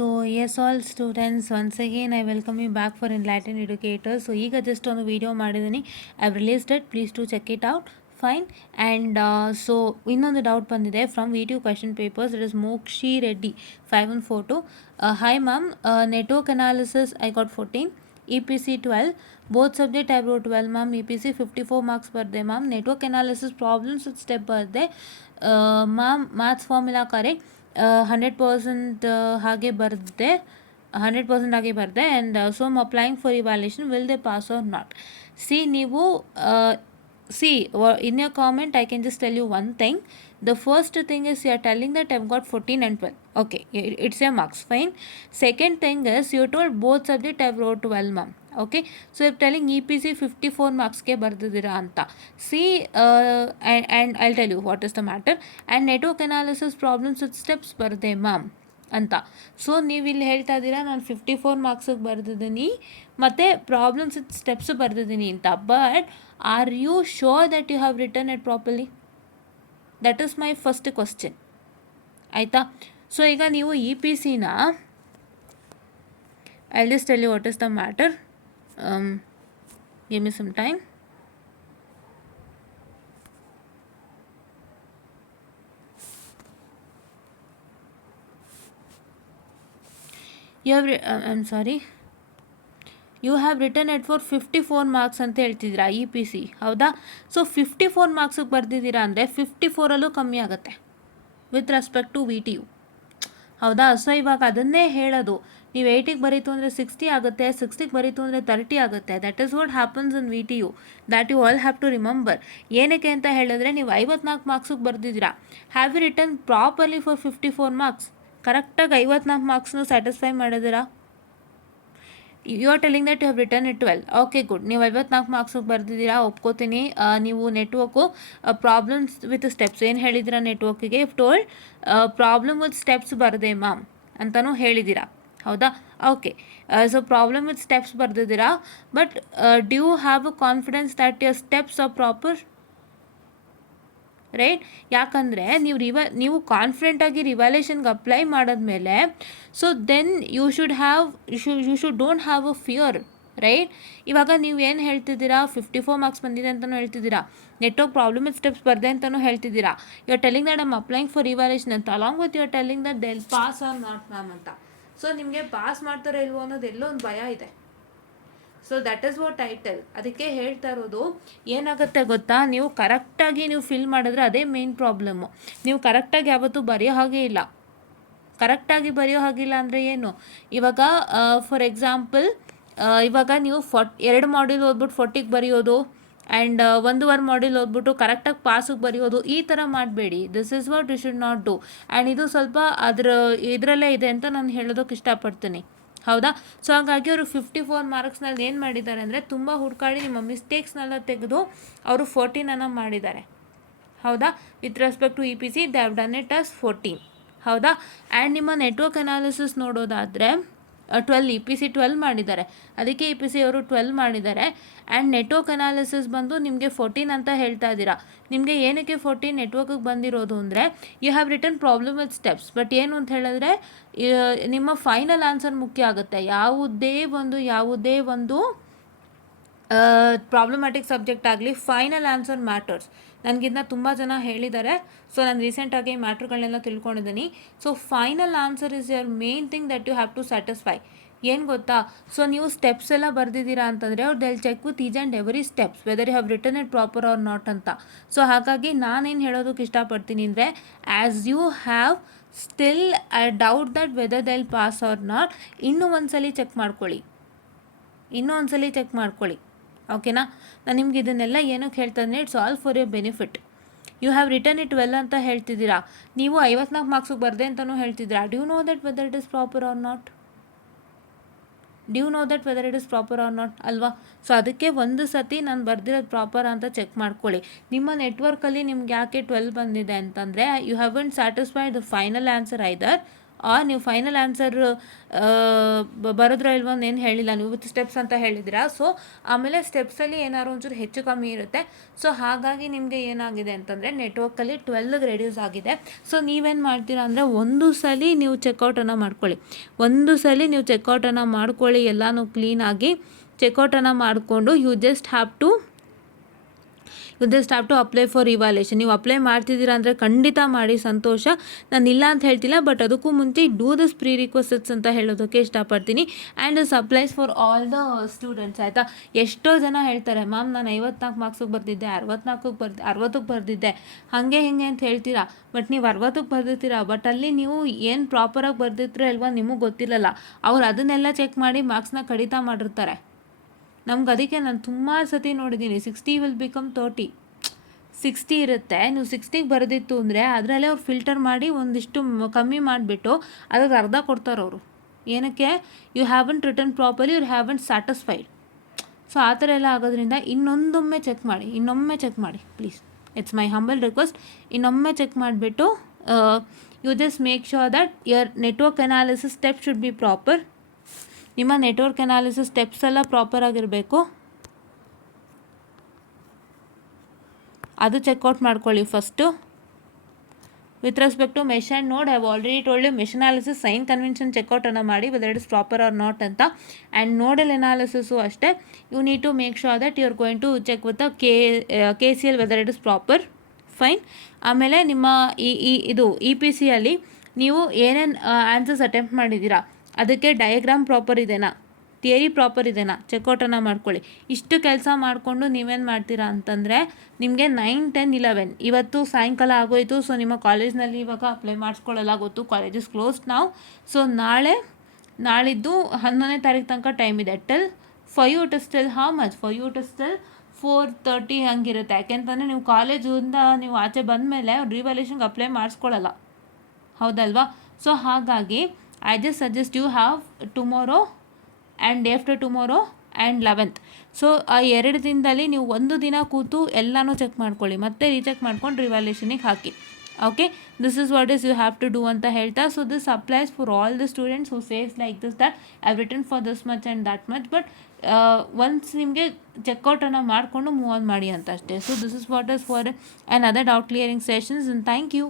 So yes, all students, once again I welcome you back for Enlightened Educators. So ಈಗ just ಒಂದು video ಮಾಡಿದ್ದೀನಿ, I've released it, please to check it out. Fine. And so ಇನ್ನೊಂದು doubt ಬಂದಿದೆ from ವಿ2 question papers. It is Mokshi Reddy 5142. Hi ma'am, network analysis I got 14, EPC 12, both subject I wrote 12 ma'am, EPC 54 marks ಬರ್ದೆ ma'am, network analysis problems with step ಬರ್ದೆ ma'am, maths formula correct, 100% ಹಾಗೆ ಬರೆದೆ 100% ಆಗಿ ಬರೆದೆ. And so I'm applying for evaluation, will they pass or not? C ನೀವು in your comment I can just tell you one thing. The first thing is you are telling that I've got 14 and 12. Okay, it's your marks, fine. Second thing is you told both subject I've wrote 12 ma'am. Okay, so you're telling EPC 54 marks ke bardidira anta. See, and I'll tell you what is the matter. And network analysis problems with steps barde ma'am ಅಂತ. So ನೀವು ಇಲ್ಲಿ ಹೇಳ್ತಾ ಇದ್ದೀರಾ ನಾನು 54 ಮಾರ್ಕ್ಸಿಗೆ ಬರೆದಿದ್ದೀನಿ ಮತ್ತು problems with steps ಬರೆದಿದ್ದೀನಿ ಅಂತ. But are you sure that you have return it properly? That is my first question, ಆಯಿತಾ? ಸೊ ಈಗ ನೀವು ಇ ಪಿ ಸಿನ I just tell you what is the matter. Give me some time. You have return it for 54 marks ಅಂತ ಹೇಳ್ತಿದ್ದೀರಾ E P C, ಹೌದಾ? So 54 ಮಾರ್ಕ್ಸಿಗೆ ಬರೆದಿದ್ದೀರಾ ಅಂದರೆ 54ಅಲ್ಲೂ ಕಮ್ಮಿ ಆಗುತ್ತೆ with respect to V T U, ಹೌದಾ? ಸೊ ಇವಾಗ ಅದನ್ನೇ ಹೇಳೋದು, ನೀವು 80ಗೆ ಬರೀತು ಅಂದರೆ 60 ಆಗುತ್ತೆ, 60ಗೆ ಬರೀತು ಅಂದರೆ 30 ಆಗುತ್ತೆ. That is what happens in V T U, that you all have to remember. ಏನಕ್ಕೆ ಅಂತ ಹೇಳಿದ್ರೆ ನೀವು 54 ಮಾರ್ಕ್ಸಿಗೆ ಬರೆದಿದ್ದೀರಾ, have you return properly for 54 marks? ಕರೆಕ್ಟಾಗಿ 54 ಮಾರ್ಕ್ಸ್ನು ಸ್ಯಾಟಿಸ್ಫೈ ಮಾಡಿದ್ದೀರಾ? You are telling that you have return it 12. Okay, good. ನೀವು 54 ಮಾರ್ಕ್ಸಿಗೆ ಬರೆದಿದ್ದೀರಾ, ಒಪ್ಕೋತೀನಿ. ನೀವು ನೆಟ್ವರ್ಕು ಪ್ರಾಬ್ಲಮ್ಸ್ ವಿತ್ ಸ್ಟೆಪ್ಸ್ ಏನು ಹೇಳಿದ್ದೀರಾ ನೆಟ್ವರ್ಕಿಗೆ? ಟೋಲ್ಡ್ ಪ್ರಾಬ್ಲಮ್ ವಿತ್ ಸ್ಟೆಪ್ಸ್ ಬರದೆ ಮ್ಯಾಮ್ ಅಂತಲೂ ಹೇಳಿದ್ದೀರಾ, ಹೌದಾ? Okay, so problem with steps ಬರೆದಿದ್ದೀರಾ. But do have a confidence that your steps are proper, right? ಯಾಕಂದರೆ ನೀವು ಕಾನ್ಫಿಡೆಂಟಾಗಿ ರಿವ್ಯಾಲ್ಯೂಷನ್ಗೆ ಅಪ್ಲೈ ಮಾಡಿದ್ಮೇಲೆ so then you should don't have a fear, right? ಇವಾಗ ನೀವು ಏನು ಹೇಳ್ತಿದ್ದೀರಾ, 54 ಮಾರ್ಕ್ಸ್ ಬಂದಿದೆ ಅಂತಲೂ ಹೇಳ್ತಿದ್ದೀರಾ, ನೆಟ್ವರ್ಕ್ ಪ್ರಾಬ್ಲಮ್ ವಿತ್ ಸ್ಟೆಪ್ಸ್ ಬರ್ದೆ ಅಂತಲೂ ಹೇಳ್ತಿದ್ದೀರಾ. You are telling that I'm applying for revaluation ಅಂತ, along with you are telling that they pass or not ma'am ಅಂತ. ಸೊ ನಿಮಗೆ ಪಾಸ್ ಮಾಡ್ತಾರೋ ಇಲ್ವೋ ಅನ್ನೋದು ಎಲ್ಲೋ ಒಂದು ಭಯ ಇದೆ. So that is what I tell. ಅದಕ್ಕೆ ಹೇಳ್ತಾ ಇರೋದು, ಏನಾಗುತ್ತೆ ಗೊತ್ತಾ, ನೀವು ಕರೆಕ್ಟಾಗಿ ನೀವು ಫಿಲ್ ಮಾಡಿದ್ರೆ ಅದೇ ಮೇನ್ ಪ್ರಾಬ್ಲಮ್ಮು. ನೀವು ಕರೆಕ್ಟಾಗಿ ಯಾವತ್ತೂ ಬರೆಯೋ ಹಾಗೆ ಇಲ್ಲ. ಕರೆಕ್ಟಾಗಿ ಬರೆಯೋ ಹಾಗಿಲ್ಲ ಅಂದರೆ ಏನು? ಇವಾಗ ಫಾರ್ ಎಕ್ಸಾಂಪಲ್, ಇವಾಗ ನೀವು 2 ಮಾಡ್ಯೂಲ್ ಓದ್ಬಿಟ್ಟು 40ಗೆ ಬರೆಯೋದು ಆ್ಯಂಡ್ 1.5 ಮಾಡ್ಯೂಲ್ ಓದ್ಬಿಟ್ಟು ಕರೆಕ್ಟಾಗಿ ಪಾಸಿಗೆ ಬರೆಯೋದು, ಈ ಥರ ಮಾಡಬೇಡಿ. This is what you should not do. And ಇದು ಸ್ವಲ್ಪ ಇದರಲ್ಲೇ ಇದೆ ಅಂತ ನಾನು ಹೇಳೋದಕ್ಕೆ ಇಷ್ಟಪಡ್ತೀನಿ, ಹೌದಾ? ಸೊ ಹಾಗಾಗಿ ಅವರು 54 ಮಾರ್ಕ್ಸ್ನಲ್ಲಿ ಏನು ಮಾಡಿದ್ದಾರೆ ಅಂದರೆ ತುಂಬ ಹುಡುಕಾಡಿ ನಿಮ್ಮ ಮಿಸ್ಟೇಕ್ಸ್ನೆಲ್ಲ ತೆಗೆದು ಅವರು 14 ಮಾಡಿದ್ದಾರೆ, ಹೌದಾ? With respect to E P C they have done it as 14, ಹೌದಾ? ಆ್ಯಂಡ್ ನಿಮ್ಮ ನೆಟ್ವರ್ಕ್ ಅನಾಲಿಸಿಸ್ ನೋಡೋದಾದರೆ 12, ಇ ಪಿ ಸಿ 12 ಮಾಡಿದ್ದಾರೆ, ಅದಕ್ಕೆ ಇ ಪಿ ಸಿ ಅವರು 12 ಮಾಡಿದ್ದಾರೆ. ಆ್ಯಂಡ್ ನೆಟ್ವರ್ಕ್ ಅನಾಲಿಸಿಸ್ ಬಂದು ನಿಮಗೆ 14 ಅಂತ ಹೇಳ್ತಾ ಇದ್ದೀರಾ. ನಿಮಗೆ ಏನಕ್ಕೆ 14 ನೆಟ್ವರ್ಕಿಗೆ ಬಂದಿರೋದು ಅಂದರೆ you have written problem with steps. But ಏನು ಅಂತ ಹೇಳಿದ್ರೆ ನಿಮ್ಮ ಫೈನಲ್ ಆನ್ಸರ್ ಮುಖ್ಯ ಆಗುತ್ತೆ. ಯಾವುದೇ ಒಂದು ಪ್ರಾಬ್ಲಮ್ಯಾಟಿಕ್ ಸಬ್ಜೆಕ್ಟ್ ಆಗಲಿ, ಫೈನಲ್ ಆನ್ಸರ್ ಮ್ಯಾಟರ್ಸ್. ನನಗಿನ್ನ ತುಂಬ ಜನ ಹೇಳಿದ್ದಾರೆ, ಸೊ ನಾನು ರೀಸೆಂಟಾಗಿ ಮ್ಯಾಟ್ರ್ಗಳನ್ನೆಲ್ಲ ತಿಳ್ಕೊಂಡಿದ್ದೀನಿ. So final answer is your main thing that you have to satisfy. ಏನು ಗೊತ್ತಾ, ಸೊ ನೀವು ಸ್ಟೆಪ್ಸ್ ಎಲ್ಲ ಬರೆದಿದ್ದೀರಾ ಅಂತಂದರೆ ಅವ್ರು ಡೆಲ್ check with each and every steps whether you have return it proper or not ಅಂತ. ಸೊ ಹಾಗಾಗಿ ನಾನೇನು ಹೇಳೋದಕ್ಕೆ ಇಷ್ಟಪಡ್ತೀನಿ ಅಂದರೆ, as you have still I doubt that weather they will pass or not, ಇನ್ನೂ ಒಂದ್ಸಲಿ ಚೆಕ್ ಮಾಡ್ಕೊಳ್ಳಿ, ಓಕೆನಾ? ನಾನು ನಿಮ್ಗೆ ಇದನ್ನೆಲ್ಲ ಏನಕ್ಕೆ ಹೇಳ್ತಾ ಇದ್ದೀನಿ, it's all for your benefit. You have return it well ಅಂತ ಹೇಳ್ತಿದ್ದೀರಾ, ನೀವು 54 ಮಾರ್ಕ್ಸಿಗೆ ಬರ್ದೆ ಅಂತಲೂ ಹೇಳ್ತಿದ್ದೀರಾ. D'you know that whether it is proper or not? ಅಲ್ವಾ? ಸೊ ಅದಕ್ಕೆ ಒಂದು ಸತಿ ನಾನು ಬರ್ದಿರೋದು ಪ್ರಾಪರ್ ಅಂತ ಚೆಕ್ ಮಾಡ್ಕೊಳ್ಳಿ. ನಿಮ್ಮ ನೆಟ್ವರ್ಕಲ್ಲಿ ನಿಮ್ಗೆ ಯಾಕೆ 12 ಬಂದಿದೆ ಅಂತಂದರೆ you haven't satisfied the final answer either ನೀವು ಫೈನಲ್ ಆನ್ಸರ್ ಬರೋದ್ರೋ ಇಲ್ವೋ ಏನು ಹೇಳಿಲ್ಲ, ನೀವು ವಿತ್ ಸ್ಟೆಪ್ಸ್ ಅಂತ ಹೇಳಿದ್ದೀರಾ. ಸೊ ಆಮೇಲೆ ಸ್ಟೆಪ್ಸಲ್ಲಿ ಏನಾದ್ರು ಒಂಚೂರು ಹೆಚ್ಚು ಕಮ್ಮಿ ಇರುತ್ತೆ. ಸೊ ಹಾಗಾಗಿ ನಿಮಗೆ ಏನಾಗಿದೆ ಅಂತಂದರೆ ನೆಟ್ವರ್ಕಲ್ಲಿ 12ಗೆ ರೆಡ್ಯೂಸ್ ಆಗಿದೆ. ಸೊ ನೀವೇನು ಮಾಡ್ತೀರಾ ಅಂದರೆ ಒಂದು ಸಲ ನೀವು ಚೆಕ್ಔಟನ್ನು ಮಾಡ್ಕೊಳ್ಳಿ, ಒಂದು ಸಲ ನೀವು ಚೆಕ್ಔಟನ್ನು ಮಾಡ್ಕೊಳ್ಳಿ, ಎಲ್ಲನೂ ಕ್ಲೀನಾಗಿ ಚೆಕ್ಔಟನ್ನು ಮಾಡಿಕೊಂಡು you just have to apply for revaluation. ನೀವು ಅಪ್ಲೈ ಮಾಡ್ತಿದ್ದೀರಾ ಅಂದರೆ ಖಂಡಿತ ಮಾಡಿ, ಸಂತೋಷ, ನಾನು ಇಲ್ಲ ಅಂತ ಹೇಳ್ತಿಲ್ಲ. ಬಟ್ ಅದಕ್ಕೂ ಮುಂಚೆ ಡೂ ದಿಸ್ ಪ್ರೀ ರಿಕ್ವೆಸ್ಟ್ಸ್ ಅಂತ ಹೇಳೋದಕ್ಕೆ ಇಷ್ಟಪಡ್ತೀನಿ. And this applies for all the students, ಆಯಿತಾ. ಎಷ್ಟೋ ಜನ ಹೇಳ್ತಾರೆ, ಮ್ಯಾಮ್ ನಾನು 54 ಮಾರ್ಕ್ಸಿಗೆ ಬರ್ದಿದ್ದೆ, 60ಕ್ಕೆ ಬರ್ದಿದ್ದೆ, ಹಾಗೆ ಹಿಂಗೆ ಅಂತ ಹೇಳ್ತೀರಾ. ಬಟ್ ನೀವು 60ಕ್ಕೆ ಬರ್ದಿರ್ತೀರಾ, ಬಟ್ ಅಲ್ಲಿ ನೀವು ಏನು ಪ್ರಾಪರಾಗಿ ಬರ್ದಿರ್ತೀರೋ ಅಲ್ವಾ ನಿಮಗೆ ಗೊತ್ತಿಲ್ಲಲ್ಲ. ಅವ್ರು ಅದನ್ನೆಲ್ಲ ಚೆಕ್ ಮಾಡಿ ಮಾರ್ಕ್ಸ್ನ ಕಡಿತ ಮಾಡಿರ್ತಾರೆ. ನಮ್ಗೆ ಅದಕ್ಕೆ ನಾನು ತುಂಬ ಸತಿ ನೋಡಿದ್ದೀನಿ, 60 ವಿಲ್ ಬಿಕಮ್ 30, 60 ಇರುತ್ತೆ, ನೀವು 60ಗೆ ಬರೆದಿತ್ತು ಅಂದರೆ ಅದರಲ್ಲೇ ಅವ್ರು ಫಿಲ್ಟರ್ ಮಾಡಿ ಒಂದಿಷ್ಟು ಕಮ್ಮಿ ಮಾಡಿಬಿಟ್ಟು ಅದಕ್ಕೆ ಅರ್ಧ ಕೊಡ್ತಾರೆ ಅವರು. ಏನಕ್ಕೆ? You haven't return properly, you haven't satisfied. So ಆ ಥರ ಎಲ್ಲ ಆಗೋದ್ರಿಂದ ಇನ್ನೊಮ್ಮೆ ಚೆಕ್ ಮಾಡಿ please, it's my humble request. ಇನ್ನೊಮ್ಮೆ ಚೆಕ್ ಮಾಡಿಬಿಟ್ಟು you just make sure that your network analysis step should be proper. ನಿಮ್ಮ ನೆಟ್ವರ್ಕ್ ಅನಾಲಿಸಿಸ್ ಸ್ಟೆಪ್ಸ್ ಎಲ್ಲ ಪ್ರಾಪರ್ ಆಗಿರಬೇಕು, ಅದು ಚೆಕ್ಔಟ್ ಮಾಡ್ಕೊಳ್ಳಿ first. With respect to mesh and node, I have already told you, mesh analysis sign convention ಚೆಕ್ಔಟನ್ನು ಮಾಡಿ whether it is proper or not ಅಂತ. And nodal analysis ಅಷ್ಟೇ, you need to make sure that you are going to check with KCL whether it is proper, fine. ಆಮೇಲೆ ನಿಮ್ಮ ಇದು EPC ಅಲ್ಲಿ ನೀವು ಏನೇನು ಆನ್ಸರ್ಸ್ ಅಟೆಂಪ್ಟ್ ಮಾಡಿದ್ದೀರಾ, ಅದಕ್ಕೆ ಡಯಾಗ್ರಾಮ್ ಪ್ರಾಪರ್ ಇದೆನಾ, ಥಿಯರಿ ಪ್ರಾಪರ್ ಇದೆನಾ, ಚೆಕ್ಔಟನ್ನು ಮಾಡ್ಕೊಳ್ಳಿ. ಇಷ್ಟು ಕೆಲಸ ಮಾಡಿಕೊಂಡು ನೀವೇನು ಮಾಡ್ತೀರಾ ಅಂತಂದರೆ ನಿಮಗೆ 9, 10, 11 ಇವತ್ತು ಸಾಯಂಕಾಲ ಆಗೋಯಿತು. ಸೊ ನಿಮ್ಮ ಕಾಲೇಜ್ನಲ್ಲಿ ಇವಾಗ ಅಪ್ಲೈ ಮಾಡಿಸ್ಕೊಳ್ಳಲ್ಲ, ಗೊತ್ತು, ಕಾಲೇಜ್ ಇಸ್ ಕ್ಲೋಸ್ಡ್ ನಾವು. ಸೊ ನಾಳಿದ್ದು 11ನೇ ತಾರೀಕು ತನಕ ಟೈಮ್ ಇದೆ. Till for you to still how much, for you to still 4:30 ಹಂಗಿರುತ್ತೆ. ಯಾಕೆಂತಂದರೆ ನೀವು ಕಾಲೇಜಿಂದ ನೀವು ಆಚೆ ಬಂದಮೇಲೆ ರಿವ್ಯಾಲ್ಯೂಯೇಷನ್ಗೆ ಅಪ್ಲೈ ಮಾಡಿಸ್ಕೊಳ್ಳಲ್ಲ, ಹೌದಲ್ವಾ. ಸೊ ಹಾಗಾಗಿ I just suggest you have tomorrow and day after tomorrow and 11th. So ಆ 2 ದಿನದಲ್ಲಿ ನೀವು ಒಂದು ದಿನ ಕೂತು ಎಲ್ಲನೂ ಚೆಕ್ ಮಾಡ್ಕೊಳ್ಳಿ, ಮತ್ತೆ ರೀಚೆಕ್ ಮಾಡ್ಕೊಂಡು ರಿವ್ಯಾಲ್ಯೂಯೇಷನಿಗೆ ಹಾಕಿ. Okay, this is what is you have to do ಅಂತ ಹೇಳ್ತಾ. So this applies for all the students who says like this that I have written for this much and that much, but once ನಿಮಗೆ ಚೆಕ್ಔಟನ್ನು ಮಾಡಿಕೊಂಡು move on ಮಾಡಿ ಅಂತ ಅಷ್ಟೇ. So this is what is for another doubt clearing sessions, and thank you.